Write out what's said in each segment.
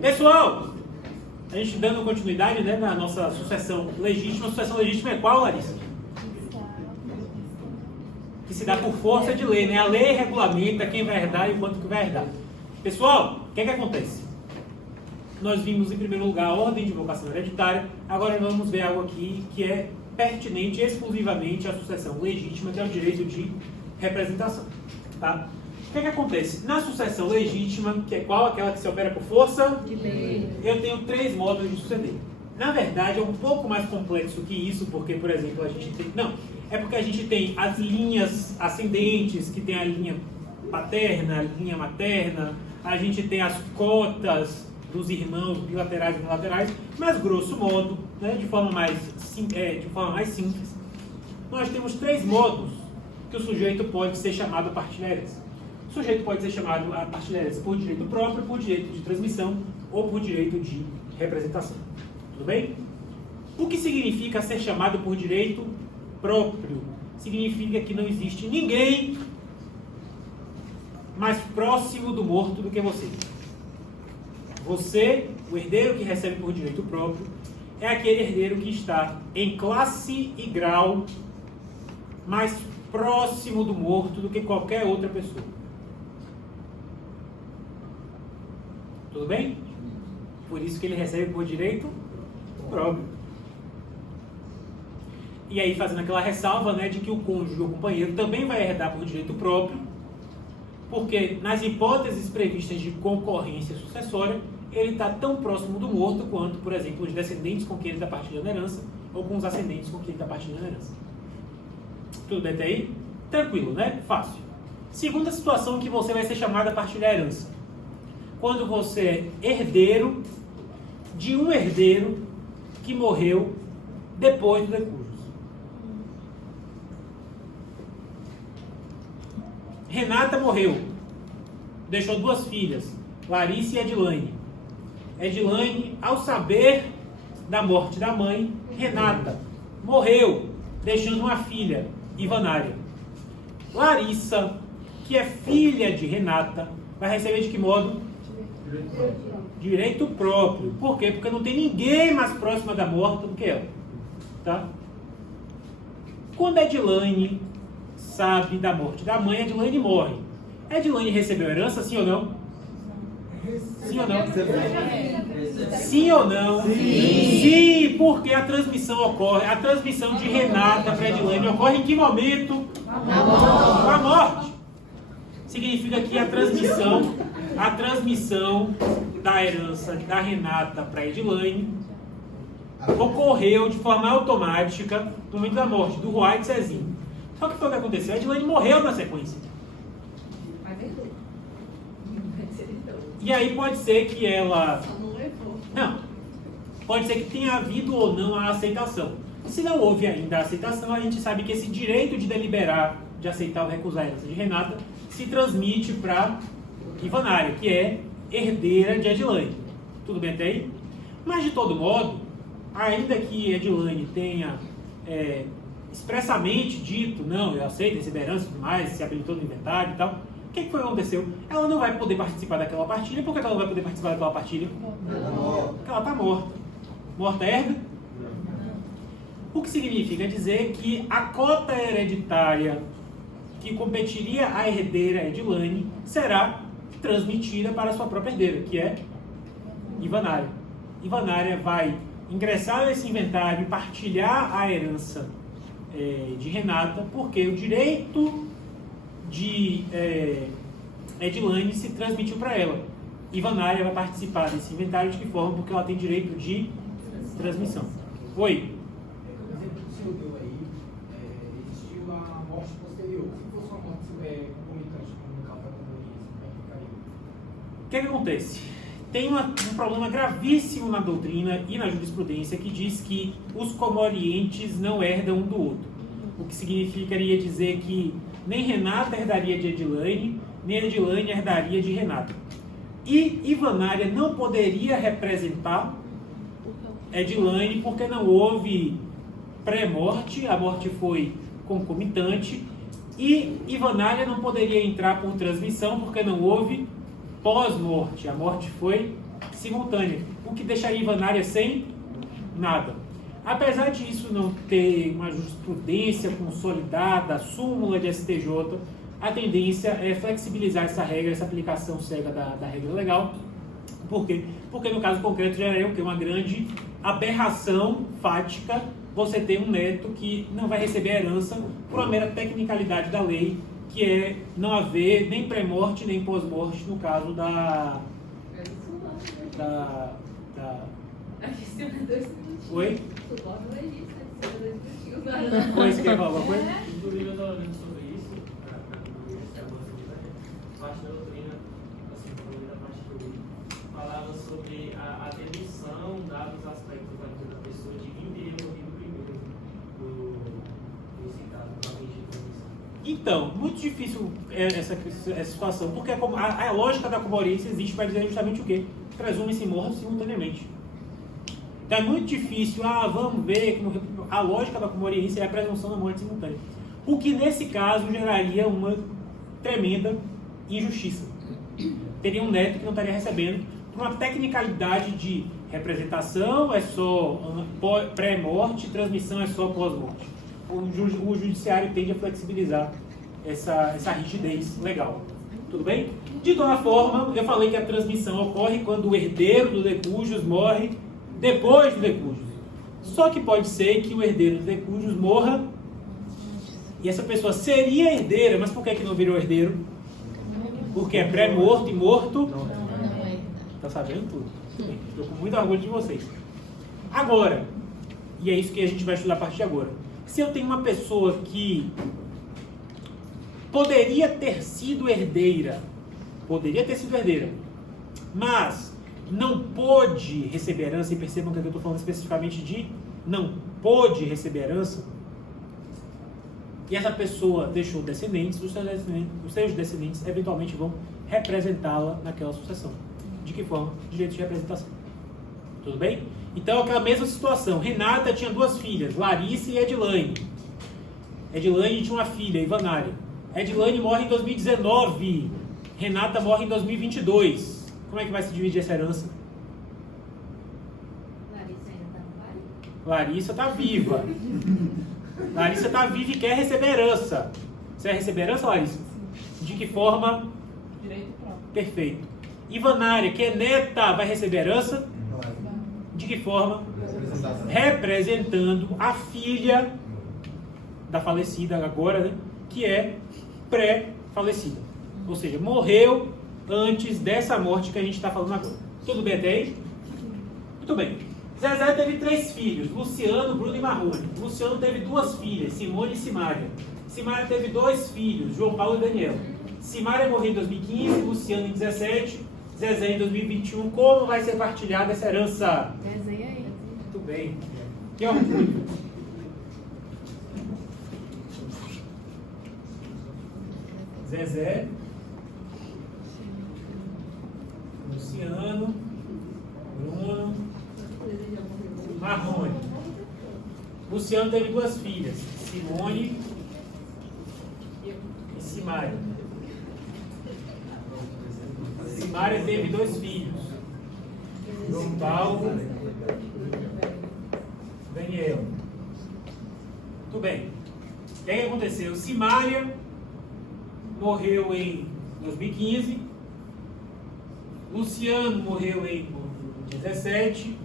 Pessoal, a gente dando continuidade, né, na nossa sucessão legítima. A sucessão legítima é qual, Larissa? Que se dá por força de lei, né? A lei regulamenta quem vai herdar e o quanto que vai herdar. Pessoal, o que é que acontece? Nós vimos, em primeiro lugar, a ordem de vocação hereditária. Agora nós vamos ver algo aqui que é pertinente exclusivamente à sucessão legítima, que é o direito de representação. Tá? O que é que acontece? Na sucessão legítima, que é qual? Aquela que se opera por força de lei, eu tenho 3 modos de suceder. Na verdade, é um pouco mais complexo que isso, porque, por exemplo, a gente tem... Não, é porque a gente tem as linhas ascendentes, que tem a linha paterna, a linha materna, a gente tem as cotas dos irmãos bilaterais e unilaterais, mas, grosso modo, né, de forma mais simples, nós temos 3 modos que o sujeito pode ser chamado a partir da herança. O sujeito pode ser chamado a partir da herança por direito próprio, por direito de transmissão ou por direito de representação. Tudo bem? O que significa ser chamado por direito próprio? Significa que não existe ninguém mais próximo do morto do que você. Você, o herdeiro que recebe por direito próprio, é aquele herdeiro que está em classe e grau mais próximo do morto do que qualquer outra pessoa. Tudo bem? Por isso que ele recebe por direito próprio. E aí fazendo aquela ressalva, né, de que o cônjuge ou companheiro também vai herdar por direito próprio, porque nas hipóteses previstas de concorrência sucessória, ele está tão próximo do morto quanto, por exemplo, os descendentes com quem ele está partilhando a herança, ou com os ascendentes com quem ele está partilhando a herança. Tudo bem até aí? Tranquilo, né? Fácil. Segunda situação que você vai ser chamado a partilhar a herança. Quando você é herdeiro de um herdeiro que morreu depois do decurso. Renata morreu. Deixou 2 filhas, Larissa e Edilane. Edilane, ao saber da morte da mãe, Renata morreu, deixando uma filha, Ivanária. Larissa, que é filha de Renata, vai receber de que modo? Direito próprio. Por quê? Porque não tem ninguém mais próximo da morte do que ela. Tá? Quando Edilane sabe da morte da mãe, Edilane morre. Edilane recebeu herança, sim ou não? Sim ou não? Sim ou não? Sim. Sim, porque a transmissão ocorre. A transmissão de Renata para Edilane ocorre em que momento? Com a morte. Significa que a transmissão da herança da Renata para Edilane ocorreu de forma automática no momento da morte do Ruai e de Cezinho. Só que foi o que aconteceu? A Edilane morreu na sequência. E aí pode ser que ela... Não. Pode ser que tenha havido ou não a aceitação. Se não houve ainda a aceitação, a gente sabe que esse direito de deliberar, de aceitar ou recusar a herança de Renata, se transmite para Ivanária, que é herdeira de Edilane. Tudo bem até aí? Mas, de todo modo, ainda que Edilane tenha expressamente dito, não, eu aceito receber herança e tudo mais, se habilitou no inventário e tal, o que foi que aconteceu? Ela não vai poder participar daquela partilha. Por que ela não vai poder participar daquela partilha? Porque ela está morta. Morta herda? O que significa dizer que a cota hereditária que competiria à herdeira Edilane será transmitida para a sua própria herdeira, que é Ivanária. Ivanária vai ingressar nesse inventário e partilhar a herança de Renata, porque o direito de Edilane se transmitiu para ela. Ivanária vai participar desse inventário de que forma? Porque ela tem direito de transmissão. Oi? O exemplo que o senhor deu aí, existiu a morte posterior. Se fosse uma morte concomitante com o caso da comunismo, como é que ficaria? O que acontece? Tem um problema gravíssimo na doutrina e na jurisprudência que diz que os comorientes não herdam um do outro. O que significaria dizer que nem Renata herdaria de Edilane, nem Edilane herdaria de Renata. E Ivanária não poderia representar Edilane porque não houve pré-morte, a morte foi concomitante, e Ivanária não poderia entrar por transmissão porque não houve pós-morte, a morte foi simultânea, o que deixaria Ivanária sem nada. Apesar disso não ter uma jurisprudência consolidada, a súmula de STJ, a tendência é flexibilizar essa regra, essa aplicação cega da regra legal. Por quê? Porque no caso concreto geraria o quê? Uma grande aberração fática, você ter um neto que não vai receber herança por uma mera tecnicalidade da lei, que é não haver nem pré-morte nem pós-morte no caso Oi? Oi, você quer falar alguma coisa? Inclusive, eu estava lendo sobre isso, parte da doutrina, assim, da parte que eu li, falava sobre a demissão, dados aspectos da vida da pessoa, de quem teria morrido primeiro, nesse caso, para atingir a demissão. Então, muito difícil essa situação, porque a lógica da comorícia existe para dizer justamente o quê? Presume-se morto simultaneamente. Então é muito difícil, vamos ver, a lógica da comorícia é a presunção da morte simultânea. O que nesse caso geraria uma tremenda injustiça. Teria um neto que não estaria recebendo por uma tecnicalidade de representação é só pré-morte, transmissão é só pós-morte. O judiciário tende a flexibilizar essa rigidez legal. Tudo bem? De toda forma, eu falei que a transmissão ocorre quando o herdeiro do decújus morre depois do decújus. Só que pode ser que o herdeiro do decújus morra e essa pessoa seria herdeira, mas por que não virou herdeiro? Porque é pré-morto e morto. Tá sabendo tudo? Estou com muito orgulho de vocês. Agora, e é isso que a gente vai estudar a partir de agora. Se eu tenho uma pessoa que poderia ter sido herdeira, mas não pôde receber herança, e percebam que eu estou falando especificamente de não pôde receber herança, e essa pessoa deixou descendentes, os seus descendentes eventualmente vão representá-la naquela sucessão. De que forma? Direito de representação. Tudo bem? Então, aquela mesma situação. Renata tinha duas filhas, Larissa e Edilane. Edilane tinha uma filha, Ivanária. Edilane morre em 2019. Renata morre em 2022. Como é que vai se dividir essa herança? Larissa ainda está no vale? Larissa está viva. Larissa está viva e quer receber herança. Você vai receber herança, Larissa? De que forma? Direito próprio. Perfeito. Ivanária, que é neta, vai receber herança? De que forma? Representando a filha da falecida agora, né? Que é pré-falecida. Ou seja, morreu antes dessa morte que a gente está falando agora. Tudo bem até aí? Muito bem. Zezé teve 3 filhos, Luciano, Bruno e Marrone. Luciano teve 2 filhas, Simone e Simária. Simária teve 2 filhos, João Paulo e Daniel. Simária morreu em 2015, Luciano em 2017, Zezé em 2021. Como vai ser partilhada essa herança? Desenha aí. Muito bem. Que orgulho. Zezé, Luciano, Bruno, Marrone. Luciano teve 2 filhas, Simone e Simária. Simária teve 2 filhos, João Paulo, Daniel. Muito bem. O que aconteceu? Simária morreu em 2015, Luciano morreu em 2017,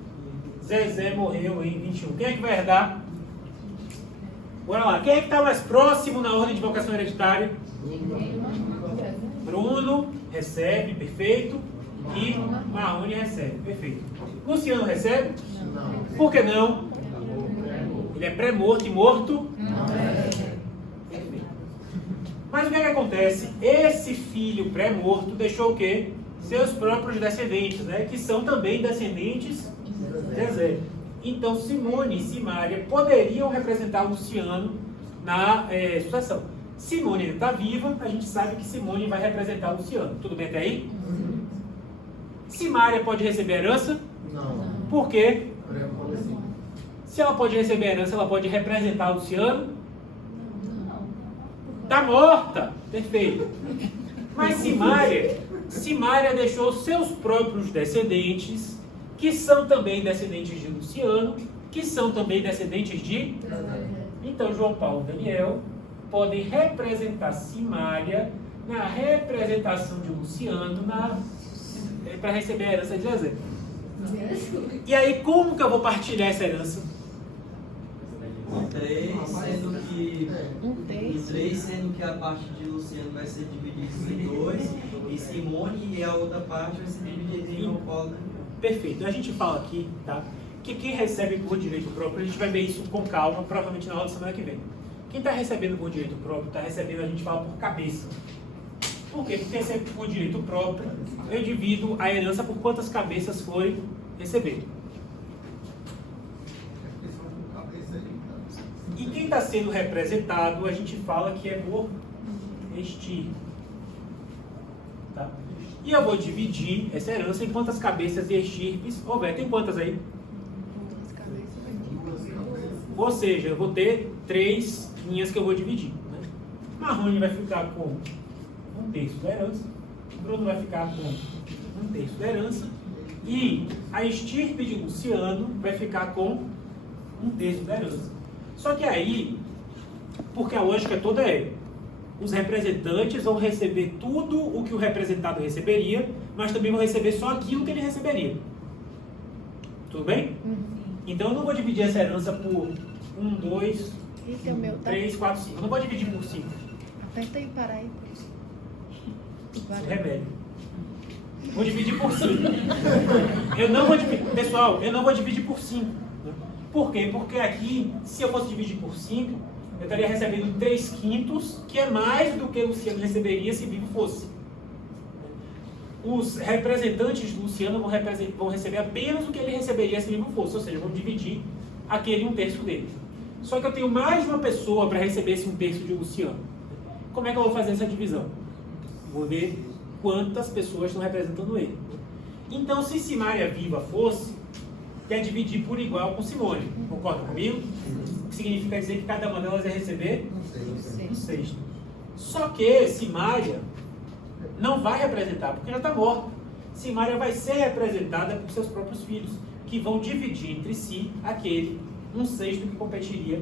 Zezé morreu em 21. Quem é que vai herdar? Bora lá. Quem é que está mais próximo na ordem de vocação hereditária? Bruno recebe, perfeito. E Marrone recebe, perfeito. Luciano recebe? Não. Por que não? Ele é pré-morto e morto? Não. Perfeito. Mas o que acontece? Esse filho pré-morto deixou o quê? Seus próprios descendentes, né? Que são também descendentes de Zezé. Então, Simone e Simária poderiam representar Luciano na sucessão. Simone está viva, a gente sabe que Simone vai representar Luciano. Tudo bem até aí? Simária pode receber herança? Não. Por quê? Se ela pode receber herança, ela pode representar Luciano? Está morta. Perfeito. Mas Simária deixou seus próprios descendentes, que são também descendentes de Luciano, que são também descendentes de... Então, João Paulo e Daniel podem representar Simária na representação de Luciano para receber a herança de José. E aí, como que eu vou partilhar essa herança? Em 3, sendo que a parte de Luciano vai ser dividida em 2, e Simone, e a outra parte vai ser dividida em João Paulo e Daniel. Perfeito. A gente fala aqui, tá? Que quem recebe por direito próprio, a gente vai ver isso com calma, provavelmente na aula da semana que vem. Quem está recebendo por direito próprio, está recebendo, a gente fala por cabeça. Por quê? Porque recebe por direito próprio, eu divido a herança por quantas cabeças forem receber. E quem está sendo representado, a gente fala que é por estirpe. Tá? E eu vou dividir essa herança em quantas cabeças e estirpes houver. Tem quantas aí? Ou seja, eu vou ter 3 linhas que eu vou dividir. Né? Marrone vai ficar com 1/3 da herança. Bruno vai ficar com 1/3 da herança. E a estirpe de Luciano vai ficar com 1/3 da herança. Só que aí, porque a lógica toda é, os representantes vão receber tudo o que o representado receberia, mas também vão receber só aquilo que ele receberia. Tudo bem? Então eu não vou dividir essa herança por 1, 2, 3, 4, 5. Eu não vou dividir por 5. Aperta aí, para aí. Isso é remédio. Vou dividir por 5. Eu não vou dividir, pessoal, eu não vou dividir por 5. Por quê? Porque aqui, se eu fosse dividir por 5, eu estaria recebendo 3/5, que é mais do que o Luciano receberia se vivo fosse. Os representantes do Luciano vão receber apenas o que ele receberia se vivo fosse, ou seja, vão dividir aquele 1/3 dele. Só que eu tenho mais de uma pessoa para receber esse 1/3 de Luciano. Como é que eu vou fazer essa divisão? Vou ver quantas pessoas estão representando ele. Então, se Simária viva fosse, quer dividir por igual com Simone. Concorda comigo? O que significa dizer que cada uma delas ia receber 1/6. Só que Simária não vai representar, porque já está morta. Simária vai ser representada por seus próprios filhos, que vão dividir entre si aquele 1/6 que competiria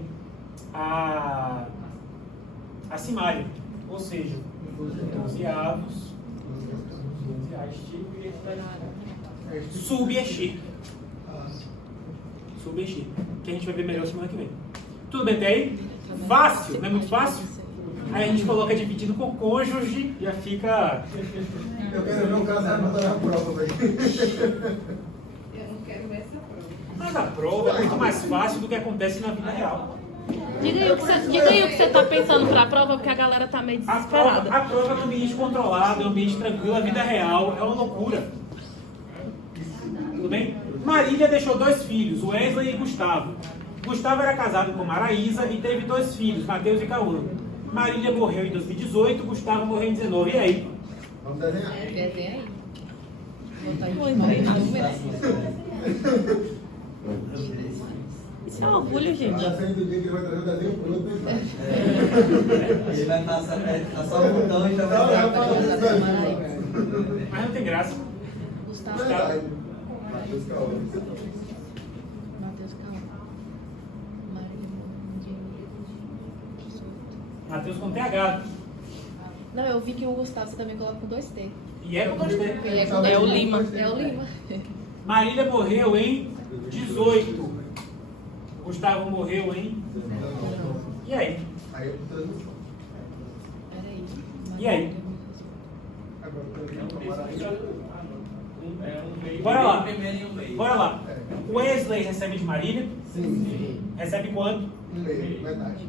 a Simária. Ou seja, 12 avos, sub-estirpe. Sub-estirpe. Que a gente vai ver melhor semana que vem. Tudo bem até aí? Fácil, não é muito fácil? Aí a gente coloca dividido com cônjuge, já fica... Eu quero ver o caso botar na prova, velho. Eu não quero ver essa prova. Mas a prova é muito mais fácil do que acontece na vida real. Diga aí o que você tá pensando pra prova, porque a galera tá meio desesperada. A prova é um ambiente controlado, é um ambiente tranquilo, a vida real é uma loucura. Tudo bem? Marília deixou 2 filhos, Wesley e Gustavo. Gustavo era casado com Maraísa e teve 2 filhos, Mateus e Cauã. Marília morreu em 2018, Gustavo morreu em 2019. E aí? Vamos desenhar. Desenha aí. Isso é orgulho, gente. Tá saindo do dia que ele vai trazer o desenho pro outro. Ele vai passar só o botão e já vai Mas não tem graça. Gustavo. Verdade. Matheus Cauã. Matheus Calma. Matheus com TH. Não, eu vi que o Gustavo você também coloca com 2T. E é com 2T. É o Lima. É o Lima. Marília morreu em 18. Gustavo morreu em... E aí? Aí eu traduzo. Peraí. E aí? Agora eu Bora lá. primeiro e um meio. Bora lá. Wesley recebe de Marília. Sim. Recebe quanto? Meio, metade.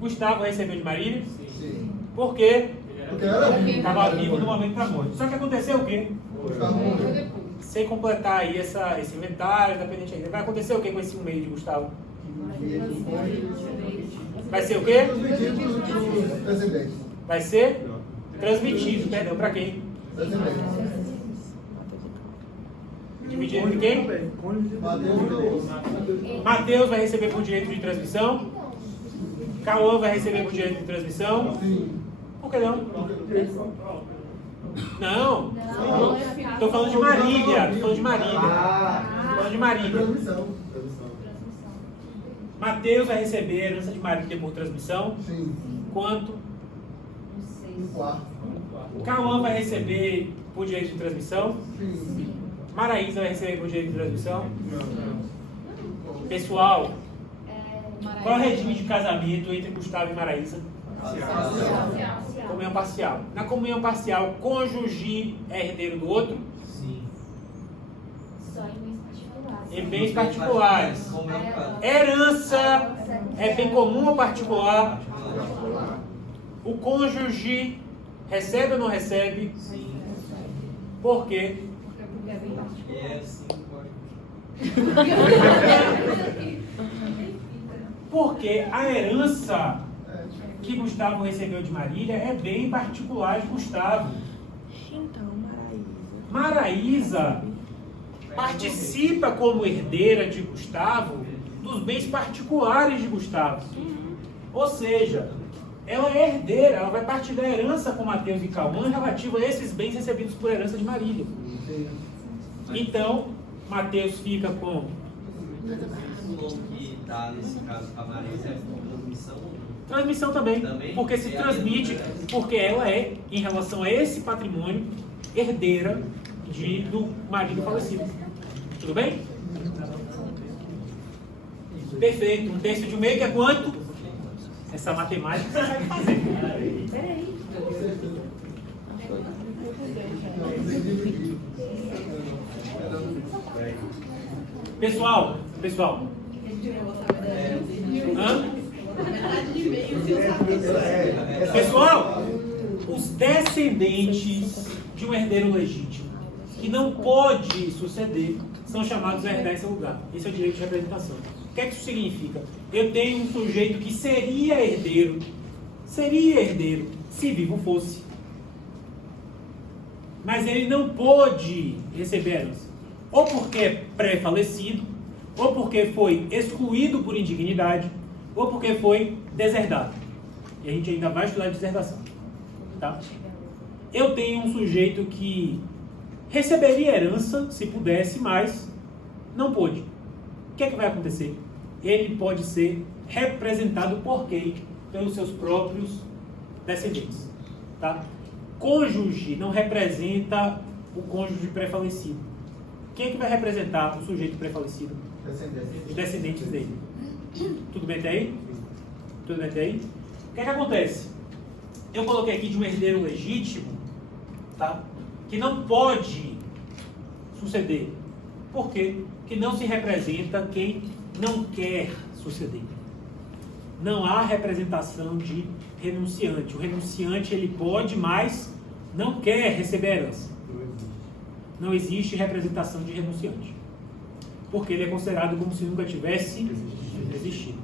Gustavo recebeu de Marília. Sim. Por quê? Porque era vivo. Estava vivo no momento da morte. Só que aconteceu o quê? Gustavo morreu. Sem completar aí esse inventário, independente ainda. Vai acontecer o quê com esse 1/2 de Gustavo? Vai ser o quê? Transmitido para os descendentes. Vai ser transmitido, perdão, para quem? Descendentes. Dividido entre quem? Mateus. Mateus vai receber por direito de transmissão. Cauã vai receber por direito de transmissão. Sim. Por que não? Não. Estou falando de Marília. Estou falando de Marília. Ah, Tô falando de Marília. transmissão. Mateus vai receber a herança de Marília por transmissão. Sim. Quanto? Um quarto. Cauã vai receber por direito de transmissão. Sim. Maraísa vai receber por direito de transmissão. Pessoal, qual é o regime de casamento entre Gustavo e Maraísa? Comunhão parcial. Na comunhão parcial, cônjuge é herdeiro do outro? Sim. Só em bens particulares. Em bens particulares. Como é o caso? Herança é bem comum ou particular? O cônjuge recebe ou não recebe? Sim. Por quê? E é assim, pode. Porque a herança que Gustavo recebeu de Marília é bem particular de Gustavo. Então, Maraísa. Maraísa participa como herdeira de Gustavo dos bens particulares de Gustavo. Ou seja, ela é herdeira, ela vai partir da herança com Mateus e Cauã relativa a esses bens recebidos por herança de Marília. Então, Mateus fica com... O nome que dá nesse caso para a Marisa é transmissão ou não? Transmissão também, Também porque se é a transmite, mesma herança. porque ela é, em relação a esse patrimônio, herdeira do marido falecido. Tudo bem? Perfeito. Um terço de um meio que é quanto? Essa matemática você vai fazer. Pessoal. Hã? Pessoal, os descendentes de um herdeiro legítimo que não pode suceder são chamados a herdar esse lugar. Esse é o direito de representação. O que é que isso significa? Eu tenho um sujeito que seria herdeiro se vivo fosse, mas ele não pôde receber herança, ou porque é pré-falecido, ou porque foi excluído por indignidade, ou porque foi deserdado. E a gente ainda vai estudar deserdação. Tá? Eu tenho um sujeito que receberia herança se pudesse, mas não pôde. O que é que vai acontecer? Ele pode ser representado por quem? Pelos seus próprios descendentes. Tá? Cônjuge não representa o cônjuge pré-falecido. Quem é que vai representar o sujeito pré-falecido? Os descendentes dele. Tudo bem até aí? Tudo bem até aí? O que é que acontece? Eu coloquei aqui de um herdeiro legítimo, tá? Que não pode suceder. Por quê? Porque não se representa quem não quer suceder. Não há representação de renunciante. O renunciante ele pode, mas não quer receber herança. Não existe representação de renunciante. Porque ele é considerado como se nunca tivesse existido.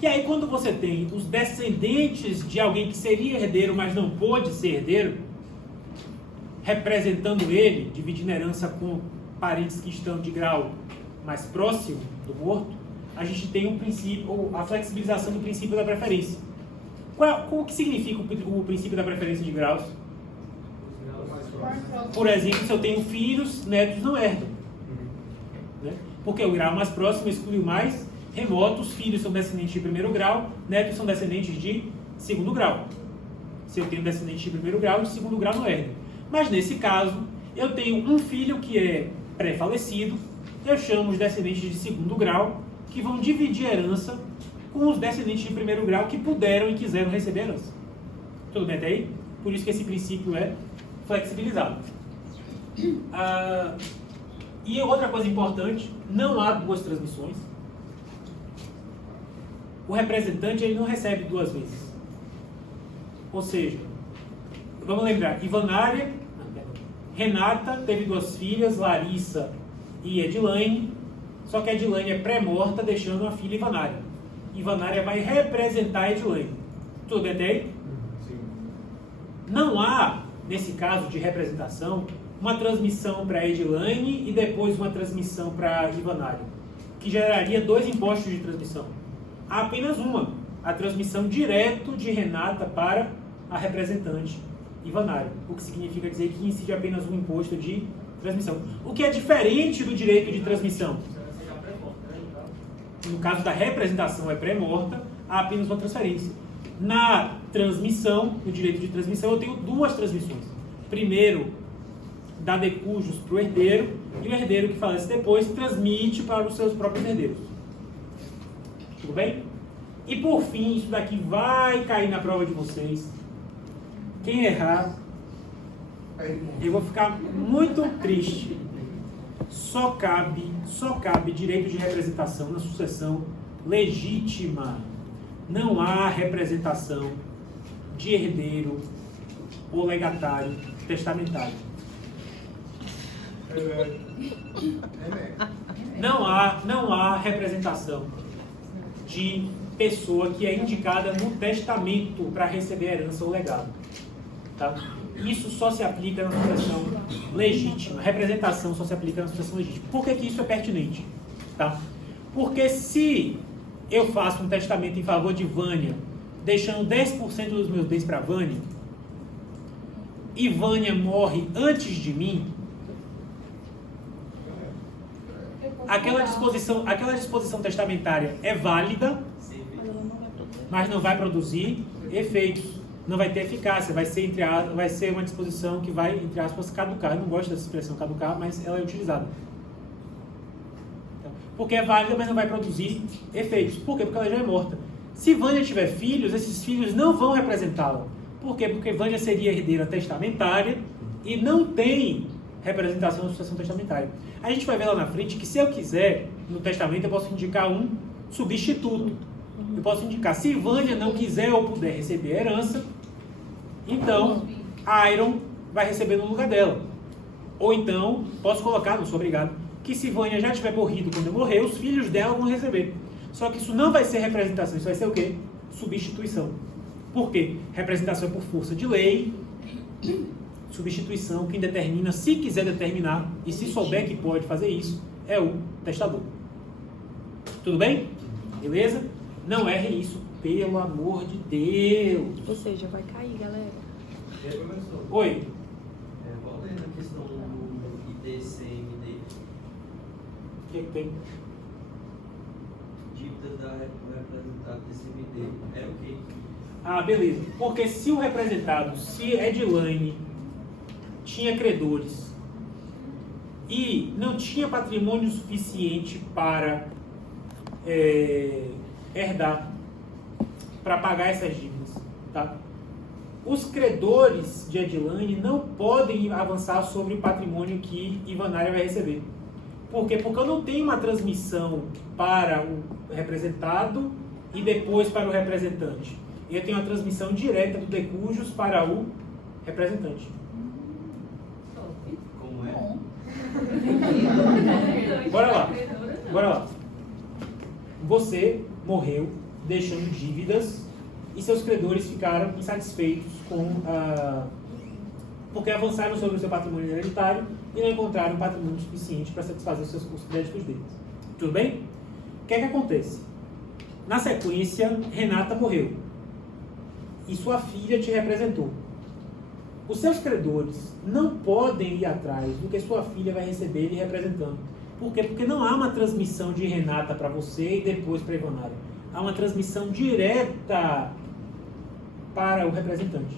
E aí quando você tem os descendentes de alguém que seria herdeiro, mas não pôde ser herdeiro, representando ele, dividindo herança com parentes que estão de grau mais próximo do morto, a gente tem um princípio, a flexibilização do princípio da preferência. O que significa o princípio da preferência de graus? Por exemplo, se eu tenho filhos, netos não herdam. Né? Porque o grau mais próximo exclui o mais remoto, os filhos são descendentes de primeiro grau, netos são descendentes de segundo grau. Se eu tenho descendente de primeiro grau, de segundo grau não herda. Mas nesse caso, eu tenho um filho que é pré-falecido, eu chamo os descendentes de segundo grau, que vão dividir a herança com os descendentes de primeiro grau que puderam e quiseram receber a herança. Tudo bem até aí? Por isso que esse princípio é flexibilizado. E outra coisa importante, não há duas transmissões. O representante ele não recebe duas vezes. Ou seja, vamos lembrar, Renata teve duas filhas, Larissa e Edilane, só que a Edilane é pré-morta, deixando uma filha Ivanária. Ivanária vai representar a Edilane. Tudo bem até aí? Sim. Não há, nesse caso de representação, uma transmissão para a Edilane e depois uma transmissão para a Ivanária, que geraria dois impostos de transmissão. Há apenas uma, a transmissão direto de Renata para a representante Ivanário, o que significa dizer que incide apenas um imposto de transmissão. O que é diferente do direito de transmissão. No caso da representação é pré-morta, há apenas uma transferência. Na transmissão, no direito de transmissão, eu tenho duas transmissões. Primeiro, dá decujos para o herdeiro, e o herdeiro que falece depois transmite para os seus próprios herdeiros. Tudo bem? E por fim, isso daqui vai cair na prova de vocês. Quem errar, eu vou ficar muito triste. Só cabe direito de representação na sucessão legítima. Não há representação de herdeiro ou legatário testamentário. Não há representação de pessoa que é indicada no testamento para receber a herança ou legado. Tá? Isso só se aplica na sucessão legítima. Representação só se aplica na sucessão legítima. Por que isso é pertinente? Tá? Porque se eu faço um testamento em favor de Vânia, deixando 10% dos meus bens para Vânia, e Vânia morre antes de mim, aquela disposição testamentária é válida, mas não vai produzir efeitos. Não vai ter eficácia, vai ser uma disposição que vai, entre aspas, caducar. Eu não gosto dessa expressão caducar, mas ela é utilizada. Porque é válida, mas não vai produzir efeitos. Por quê? Porque ela já é morta. Se Vânia tiver filhos, esses filhos não vão representá-la. Por quê? Porque Vânia seria herdeira testamentária e não tem representação na sucessão testamentária. A gente vai ver lá na frente que, se eu quiser, no testamento, eu posso indicar um substituto. Eu posso indicar, se Vânia não quiser ou puder receber a herança, então Iron vai receber no lugar dela. Ou então, posso colocar, não sou obrigado, que se Vânia já tiver morrido quando eu morrer, os filhos dela vão receber. Só que isso não vai ser representação, isso vai ser o quê? Substituição. Por quê? Representação é por força de lei, substituição, quem determina, se quiser determinar, e se souber que pode fazer isso, é o testador. Tudo bem? Beleza? Não erre isso, pelo amor de Deus. Ou seja, vai cair, galera. Professor, Oi. volta aí na questão do IDCMD. O que tem? Dívidas da representada DCMD. É o quê? Ah, beleza. Porque se o representado, se Edilane tinha credores e não tinha patrimônio suficiente para herdar, para pagar essas dívidas, tá? Os credores de Edilane não podem avançar sobre o patrimônio que Ivanária vai receber. Por quê? Porque eu não tenho uma transmissão para o representado e depois para o representante. Eu tenho uma transmissão direta do decujus para o representante. Como é? Bora lá. Você morreu deixando dívidas e seus credores ficaram insatisfeitos porque avançaram sobre o seu patrimônio hereditário e não encontraram patrimônio suficiente para satisfazer os créditos deles. Tudo bem? O que é que acontece? Na sequência, Renata morreu e sua filha te representou. Os seus credores não podem ir atrás do que sua filha vai receber lhe representando. Por quê? Porque não há uma transmissão de Renata para você e depois para Ivanária. Há uma transmissão direta para o representante.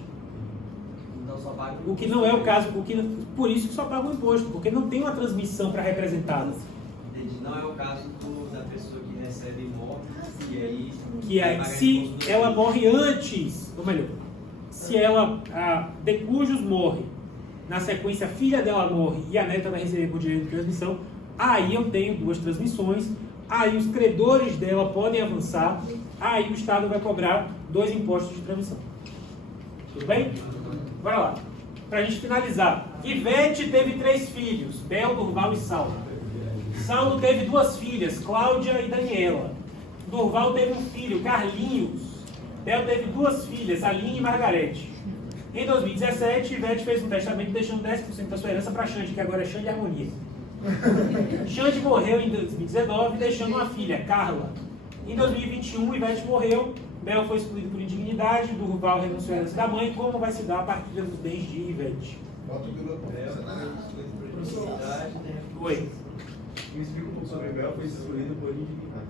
Então só paga O que não é o caso, por isso que só paga o imposto, porque não tem uma transmissão para representada. Entendi. Não é o caso da pessoa que recebe morte e aí... Que aí, se ela morre antes, ou melhor, se ela, decujus morre, na sequência a filha dela morre e a neta vai receber por direito de transmissão, aí eu tenho duas transmissões, aí os credores dela podem avançar, aí o Estado vai cobrar 2 impostos de transmissão. Tudo bem? Bora lá. Para a gente finalizar. Ivete teve 3 filhos, Bel, Durval e Saulo. Saulo teve 2 filhas, Cláudia e Daniela. Durval teve um filho, Carlinhos. Bel teve 2 filhas, Aline e Margarete. Em 2017, Ivete fez um testamento deixando 10% da sua herança para Xande, que agora é Xande Harmonia. Xande morreu em 2019, deixando uma filha, Carla. Em 2021, Ivete morreu, Bel foi excluído por indignidade, Durval renunciou à herança da mãe. Como vai se dar a partilha dos bens de Ivete? Oi. Me explica um pouco sobre Bel, foi excluído por indignidade.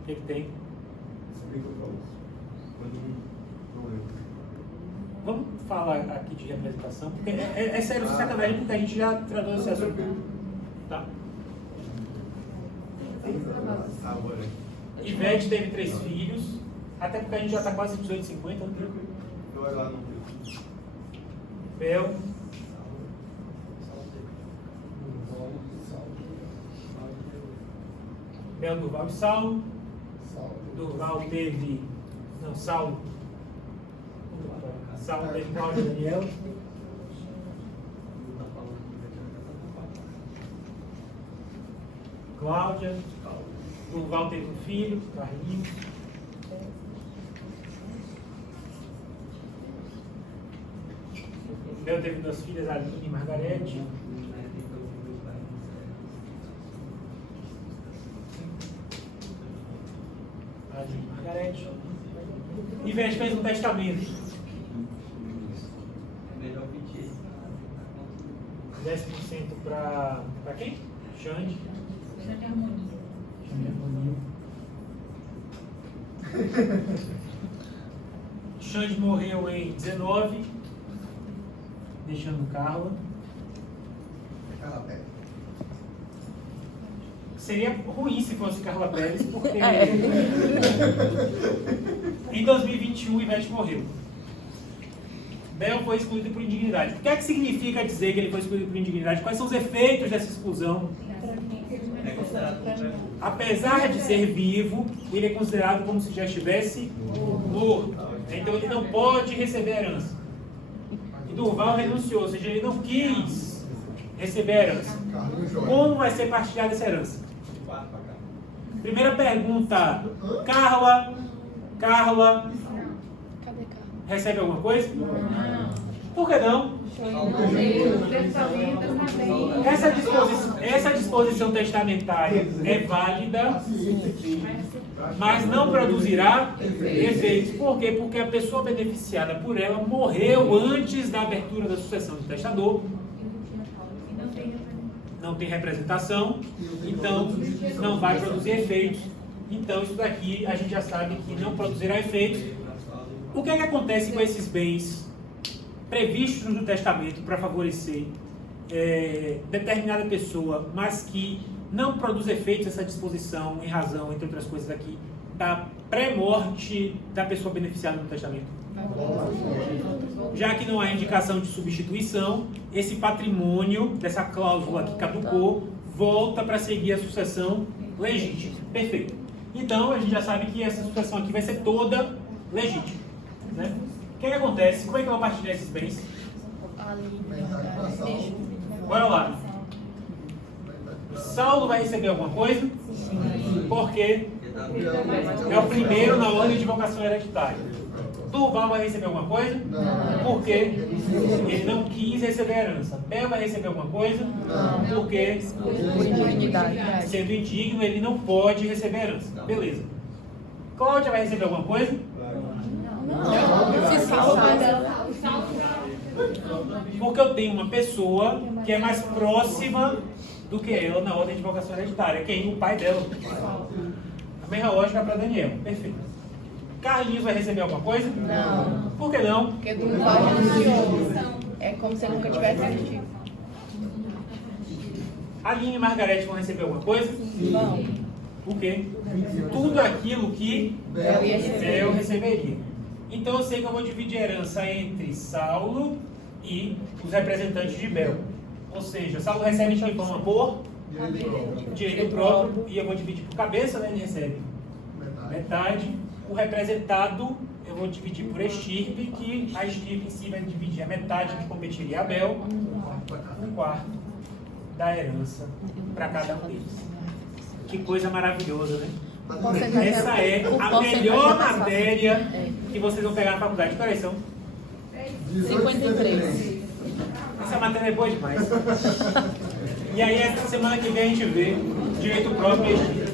O que tem? Explica o não lembro. Vamos falar aqui de representação, porque é sério, sacanagem, porque a gente já tratou esse assunto. Tá? Ivete teve 3 filhos, até porque a gente já está quase 18,50, né? Eu olho lá no Bel. Bel, Durval e Saulo. Durval teve. Não, Saulo. Saulo teve Cláudio e Daniel. Cláudia. Durval teve um filho, Carlinhos. Bel teve 2 filhas, Aline e Margarete. Aline e Margarete. Ivete fez um testamento. Melhor pedir. 10% para quem? Xande. Xande Harmonia. Xande morreu em 19, deixando Carla. Seria ruim se fosse Carla Pérez, porque em 2021 Ivete morreu. Bel foi excluído por indignidade. O que é que significa dizer que ele foi excluído por indignidade? Quais são os efeitos dessa exclusão? É considerado como Apesar de ser vivo, ele é considerado como se já estivesse morto. Então ele não pode receber herança. E Durval renunciou, ou seja, ele não quis receber a herança. Como vai ser partilhada essa herança? Primeira pergunta, Carla, Cadê Carla? recebe alguma coisa? Por que não? Essa disposição testamentária é válida, mas não produzirá efeitos. Por quê? Porque a pessoa beneficiada por ela morreu antes da abertura da sucessão do testador. Não tem representação, então não vai produzir efeitos. Então isso daqui a gente já sabe que não produzirá efeitos. O que é que acontece com esses bens previstos no testamento para favorecer determinada pessoa, mas que não produz efeitos essa disposição em razão, entre outras coisas aqui, da pré-morte da pessoa beneficiada no testamento? Já que não há indicação de substituição, esse patrimônio dessa cláusula que caducou volta para seguir a sucessão legítima. Perfeito. Então a gente já sabe que essa sucessão aqui vai ser toda legítima, né? O que acontece? Como é que eu vou partilhar esses bens? Bora lá. Saulo vai receber alguma coisa? Porque é o primeiro na ordem de vocação hereditária. Durval vai receber alguma coisa? Não. Porque ele não quis receber a herança. Bel vai receber alguma coisa? Não. Porque, sendo indigno, ele não pode receber a herança. Beleza. Cláudia vai receber alguma coisa? Não. Se salva. Porque eu tenho uma pessoa que é mais próxima do que ela na ordem de vocação hereditária. Quem? O pai dela. A mesma lógica para Daniel. Perfeito. Carlinhos vai receber alguma coisa? Não. Por que não? Porque Durval renunciou. É como se ele nunca tivesse existido. Aline e Margarete vão receber alguma coisa? Não. O quê? Tudo aquilo que Bel receberia. Então eu sei que eu vou dividir a herança entre Saulo e os representantes de Bel. Ou seja, Saulo recebe então por direito próprio e eu vou dividir por cabeça, né? Ele recebe metade. O representado eu vou dividir por estirpe, que a estirpe em si vai dividir a metade que competiria a Bel, um quarto da herança para cada um deles. Que coisa maravilhosa, né? Essa é a melhor matéria que vocês vão pegar na faculdade. Que horas são? 53. Essa matéria é boa demais. E aí, essa semana que vem a gente vê direito próprio e estirpe.